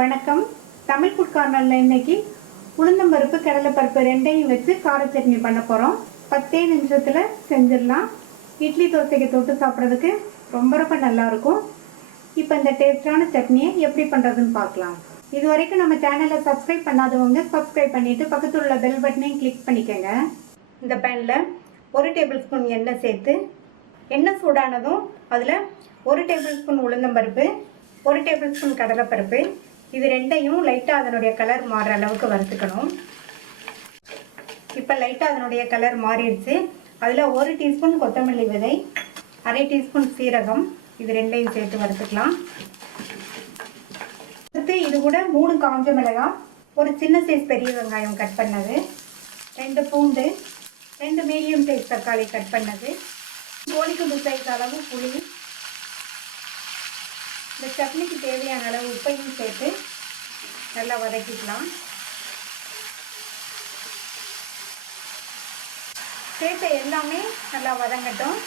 வணக்கம். தமிழ் ஃபுட் கார்னரில் இன்னைக்கு உளுந்தம்பருப்பு கடலைப்பருப்பு ரெண்டையும் வச்சு கார சட்னி பண்ண போகிறோம். 10 நிமிஷத்தில் செஞ்சிடலாம். இட்லி தோசைக்கு தொட்டு சாப்பிட்றதுக்கு ரொம்ப ரொம்ப நல்லாயிருக்கும். இப்போ இந்த டேஸ்டான சட்னியை எப்படி பண்ணுறதுன்னு பார்க்கலாம். இது வரைக்கும் நம்ம சேனலை சப்ஸ்கிரைப் பண்ணாதவங்க சப்ஸ்கிரைப் பண்ணிவிட்டு பக்கத்தில் உள்ள பெல் பட்டனையும் கிளிக் பண்ணிக்கோங்க. இந்த பேனில் 1 டேபிள் ஸ்பூன் எண்ணெய் சேர்த்து எண்ணெய் சூடானதும் அதில் 1 டேபிள் ஸ்பூன் உளுந்தம்பருப்பு, 1 டேபிள் ஸ்பூன் கடலைப்பருப்பு, இது ரெண்டையும் லைட்டாக அதனுடைய கலர் மாறுற அளவுக்கு வறுத்துக்கணும். இப்போ லைட்டாக அதனுடைய கலர் மாறிடுச்சு. அதில் 1 டீஸ்பூன் கொத்தமல்லி விதை, 1/2 டீஸ்பூன் சீரகம், இது ரெண்டையும் சேர்த்து வறுத்துக்கலாம். அடுத்து இது கூட 3 காஞ்ச மிளகாய், ஒரு சின்ன சைஸ் பெரிய வெங்காயம் கட் பண்ணது, 2 பூண்டு, 2 மீடியம் சைஸ் தக்காளி கட் பண்ணது, கோழிக்குண்டு சைஸ் அளவு புளி, இந்த சட்னிக்கு தேவையான அளவு உப்பையும் சேர்த்து நல்லா வதக்கிக்கலாம். சேர்த்த எல்லாமே நல்லா வதங்கட்டும்.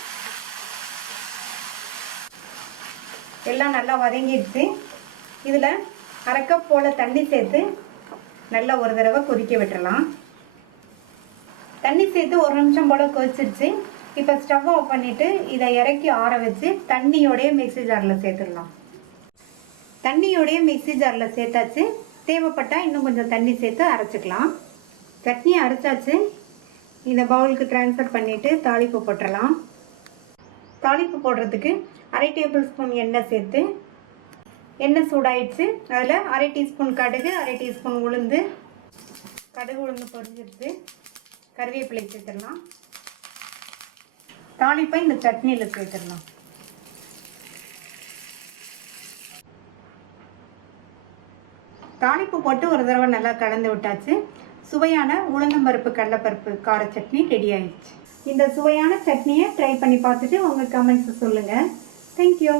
எல்லாம் நல்லா வதங்கிடுச்சு. இதில் 1/2 கப் போல் தண்ணி சேர்த்து நல்லா ஒரு தடவை கொதிக்க விட்டுறலாம். தண்ணி சேர்த்து 1 நிமிஷம் போல் கொதிச்சிருச்சு. இப்போ ஸ்டவ் ஆஃப் பண்ணிவிட்டு இதை இறக்கி ஆற வச்சு தண்ணியோடைய மிக்ஸி ஜாரில் சேர்த்துடலாம். தண்ணியோடைய மிக்ஸி ஜாரில் சேர்த்தாச்சு. தேவைப்பட்டால் இன்னும் கொஞ்சம் தண்ணி சேர்த்து அரைச்சிக்கலாம். சட்னியை அரைச்சாச்சு. இந்த பவுலுக்கு ட்ரான்ஸ்ஃபர் பண்ணிவிட்டு தாளிப்பு போட்டுடலாம். தாளிப்பு போடுறதுக்கு 1/2 டேபிள் ஸ்பூன் எண்ணெய் சேர்த்து, எண்ணெய் சூடாயிடுச்சு. அதில் 1/2 டீஸ்பூன் கடுகு, 1/2 டீஸ்பூன் உளுந்து, கடுகு உளுந்து பொரிஞ்சிடுச்சு. கருவேப்பிலை சேர்த்துடலாம். தாளிப்பை இந்த சட்னியில் சேர்த்துடலாம். தாளிப்பு போட்டு ஒரு தடவை நல்லா கலந்து விட்டாச்சு. சுவையான உளுந்தம்பருப்பு கடலைப்பருப்பு கார சட்னி ரெடி ஆயிடுச்சு. இந்த சுவையான சட்னியை ட்ரை பண்ணி பார்த்துட்டு உங்கள் கமெண்ட்ஸ் சொல்லுங்கள். தேங்க்யூ.